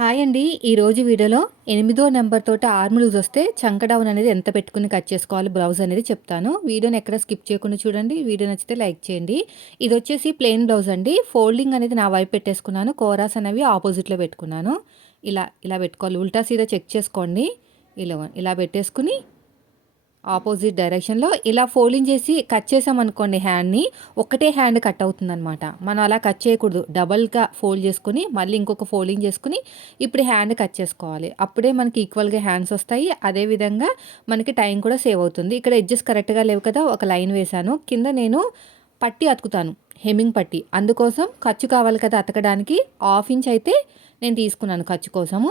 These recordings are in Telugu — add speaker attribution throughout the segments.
Speaker 1: హాయ్ అండి. ఈరోజు వీడియోలో ఎనిమిదో నెంబర్ తోటి ఆర్మ్ లూజ్ వస్తే చంక డౌన్ అనేది ఎంత పెట్టుకుని కట్ చేసుకోవాలి బ్లౌజ్ అనేది చెప్తాను. వీడియోని ఎక్కడ స్కిప్ చేయకుండా చూడండి. వీడియో నచ్చితే లైక్ చేయండి. ఇది వచ్చేసి ప్లెయిన్ బ్లౌజ్ అండి. ఫోల్డింగ్ అనేది నా వైపు పెట్టేసుకున్నాను. కోరాస్ అనేవి ఆపోజిట్లో పెట్టుకున్నాను. ఇలా ఇలా పెట్టుకోవాలి. ఉల్టా సీదా చెక్ చేసుకోండి. ఇలా ఇలా పెట్టేసుకుని ఆపోజిట్ డైరెక్షన్లో ఇలా ఫోల్డింగ్ చేసి కట్ చేసామనుకోండి హ్యాండ్ని ఒకటే హ్యాండ్ కట్ అవుతుందనమాట మనం అలా కట్ చేయకూడదు. డబల్గా ఫోల్డ్ చేసుకుని మళ్ళీ ఇంకొక ఫోల్డింగ్ చేసుకుని ఇప్పుడు హ్యాండ్ కట్ చేసుకోవాలి. అప్పుడే మనకి ఈక్వల్గా హ్యాండ్స్ వస్తాయి. అదేవిధంగా మనకి టైం కూడా సేవ్ అవుతుంది. ఇక్కడ ఎడ్జెస్ కరెక్ట్గా లేవు కదా ఒక లైన్ వేశాను. కింద నేను పట్టి అతుకుతాను. హెమ్మింగ్ పట్టి. అందుకోసం ఖర్చు కావాలి కదా అతకడానికి. హాఫ్ ఇంచ్ అయితే నేను తీసుకున్నాను ఖర్చు కోసము.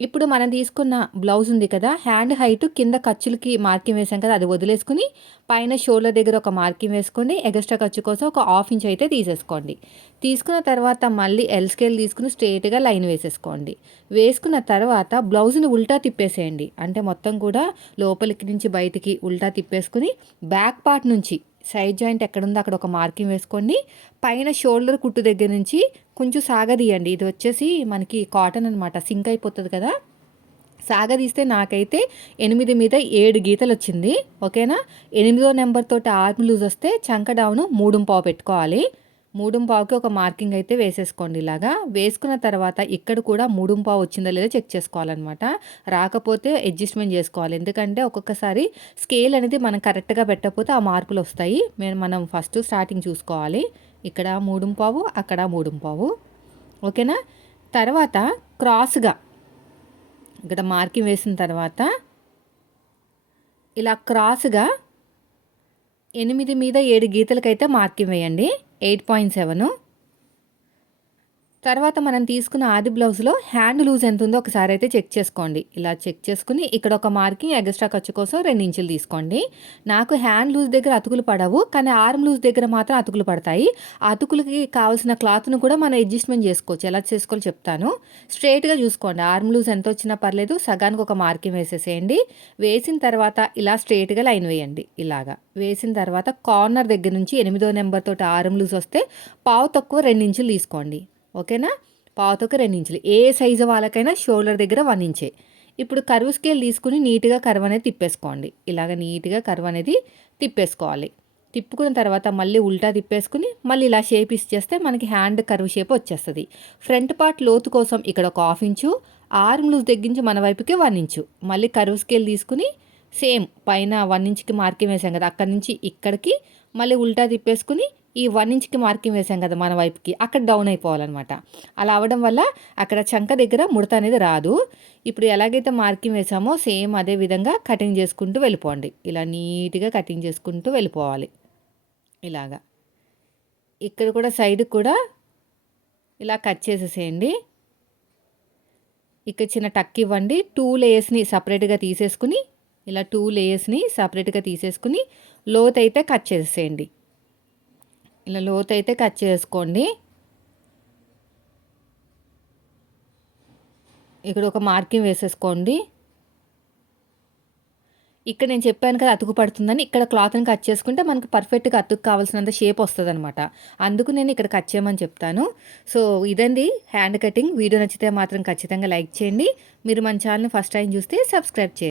Speaker 1: ఇప్పుడు మనం తీసుకున్న బ్లౌజ్ ఉంది కదా హ్యాండ్ హైట్ కింద ఖర్చులకి మార్కింగ్ వేసాం కదా అది వదిలేసుకుని పైన షోల్డర్ దగ్గర ఒక మార్కింగ్ వేసుకోండి ఎక్స్ట్రా ఖర్చు కోసం ఒక హాఫ్ ఇంచ్ అయితే తీసేసుకోండి. తీసుకున్న తర్వాత మళ్ళీ ఎల్ స్కేల్ తీసుకుని స్ట్రేట్గా లైన్ వేసేసుకోండి. వేసుకున్న తర్వాత బ్లౌజ్ని ఉల్టా తిప్పేసేయండి. అంటే మొత్తం కూడా లోపలికి నుంచి బయటికి ఉల్టా తిప్పేసుకుని బ్యాక్ పార్ట్ నుంచి సైడ్ జాయింట్ ఎక్కడుందో అక్కడ ఒక మార్కింగ్ వేసుకోండి పైన షోల్డర్ కుట్టు దగ్గర నుంచి కొంచెం సాగదీయండి. ఇది వచ్చేసి మనకి కాటన్ అనమాట సింక్ అయిపోతుంది కదా. సాగదీస్తే నాకైతే ఎనిమిది మీద ఏడు గీతలు వచ్చింది. ఓకేనా? ఎనిమిదో నెంబర్ తోటి ఆర్మ్ లూజ్ వస్తే చంక డౌన్ మూడు పావు పెట్టుకోవాలి. మూడుంపావుకి ఒక మార్కింగ్ అయితే వేసేసుకోండి ఇలాగా. వేసుకున్న తర్వాత ఇక్కడ కూడా మూడుంపావు వచ్చిందా లేదా చెక్ చేసుకోవాలన్నమాట. రాకపోతే అడ్జస్ట్మెంట్ చేసుకోవాలి. ఎందుకంటే ఒక్కొక్కసారి స్కేల్ అనేది మనం కరెక్ట్గా పెట్టకపోతే ఆ మార్పులు వస్తాయి. మేము మనం ఫస్ట్ స్టార్టింగ్ చూసుకోవాలి. ఇక్కడ మూడుంపావు అక్కడ మూడుంపావు ఓకేనా? తర్వాత క్రాస్గా ఇక్కడ మార్కింగ్ వేసిన తర్వాత ఇలా క్రాస్గా ఎనిమిది మీద ఏడు గీతలకైతే మార్కింగ్ వేయండి. Eight point seven. తర్వాత మనం తీసుకున్న ఆది బ్లౌజ్లో హ్యాండ్ లూజ్ ఎంత ఉందో ఒకసారి అయితే చెక్ చేసుకోండి. ఇలా చెక్ చేసుకుని ఇక్కడ ఒక మార్కింగ్ ఎక్స్ట్రా ఖర్చు కోసం రెండు ఇంచులు తీసుకోండి. నాకు హ్యాండ్ లూజ్ దగ్గర అతుకులు పడవు కానీ ఆర్మ్ లూజ్ దగ్గర మాత్రం అతుకులు పడతాయి. అతుకులకి కావాల్సిన క్లాత్ను కూడా మనం అడ్జస్ట్మెంట్ చేసుకోవచ్చు. ఎలా చేసుకోవాలో చెప్తాను. స్ట్రైట్గా చూసుకోండి. ఆర్మ్ లూజ్ ఎంత వచ్చినా పర్లేదు సగానికి ఒక మార్కింగ్ వేసేసేయండి. వేసిన తర్వాత ఇలా స్ట్రైట్గా లైన్ వేయండి. ఇలాగా. వేసిన తర్వాత కార్నర్ దగ్గర నుంచి ఎనిమిదో నెంబర్ తోటి ఆర్మ్ లూజ్ వస్తే పావు తక్కువ రెండు ఇంచులు తీసుకోండి. ఓకేనా? పావుతొక్క రెండు ఇంచులు. ఏ సైజు వాళ్ళకైనా షోల్డర్ దగ్గర వన్ ఇంచే. ఇప్పుడు కరువు స్కేల్ తీసుకుని నీట్గా కరువు అనేది తిప్పేసుకోండి. ఇలాగ నీట్గా కరువు అనేది తిప్పేసుకోవాలి. తిప్పుకున్న తర్వాత మళ్ళీ ఉల్టా తిప్పేసుకుని మళ్ళీ ఇలా షేప్ ఇచ్చేస్తే మనకి హ్యాండ్ కరువు షేప్ వచ్చేస్తుంది. ఫ్రంట్ పార్ట్ లోతు కోసం ఇక్కడ ఒక హాఫ్ ఇంచు ఆర్మ్ లూజ్ తగ్గించి మన వైపుకి వన్ ఇంచు. మళ్ళీ కరువు స్కేల్ తీసుకుని సేమ్ పైన వన్ ఇంచ్కి మార్కింగ్ వేసాం కదా అక్కడి నుంచి ఇక్కడికి మళ్ళీ ఉల్టా తిప్పేసుకుని ఈ వన్ ఇంచ్కి మార్కింగ్ వేసాం కదా మన వైపుకి అక్కడ డౌన్ అయిపోవాలన్నమాట. అలా అవడం వల్ల అక్కడ చంక దగ్గర ముడత అనేది రాదు. ఇప్పుడు ఎలాగైతే మార్కింగ్ వేసామో సేమ్ అదే విధంగా కటింగ్ చేసుకుంటూ వెళ్ళిపోండి. ఇలా నీట్గా కటింగ్ చేసుకుంటూ వెళ్ళిపోవాలి. ఇలాగా. ఇక్కడ కూడా సైడ్ కూడా ఇలా కట్ చేసేసేయండి. ఇక్కడ చిన్న టక్ ఇవ్వండి. టూ లేయర్స్ని సపరేట్గా తీసేసుకుని ఇలా టూ లేయర్స్ని సపరేట్గా తీసేసుకుని లోత్ అయితే కట్ చేసేయండి ఇలా లోతు అయితే కట్ చేసుకోండి. ఇక్కడ ఒక మార్కింగ్ వేసేసుకోండి. ఇక్కడ నేను చెప్పాను కదా అతుకు పడుతుందని ఇక్కడ క్లాత్ని కట్ చేసుకుంటే మనకు పర్ఫెక్ట్గా అతుకు కావాల్సినంత షేప్ వస్తుంది అనమాట అందుకు నేను ఇక్కడ కట్ చేయమని చెప్తాను. సో ఇదండి హ్యాండ్ కటింగ్. వీడియో నచ్చితే మాత్రం ఖచ్చితంగా లైక్ చేయండి. మీరు మన ఛానల్ని ఫస్ట్ టైం చూస్తే సబ్స్క్రైబ్ చేయండి.